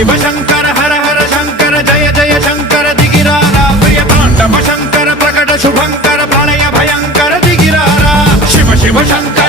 शिव शंकर हर हर शंकर जय जय शंकर दिगिरारा प्रिय तांडव शंकर प्रकट शुभंकर प्रलय भयंकर दिगिरारा शिव शिव शंकर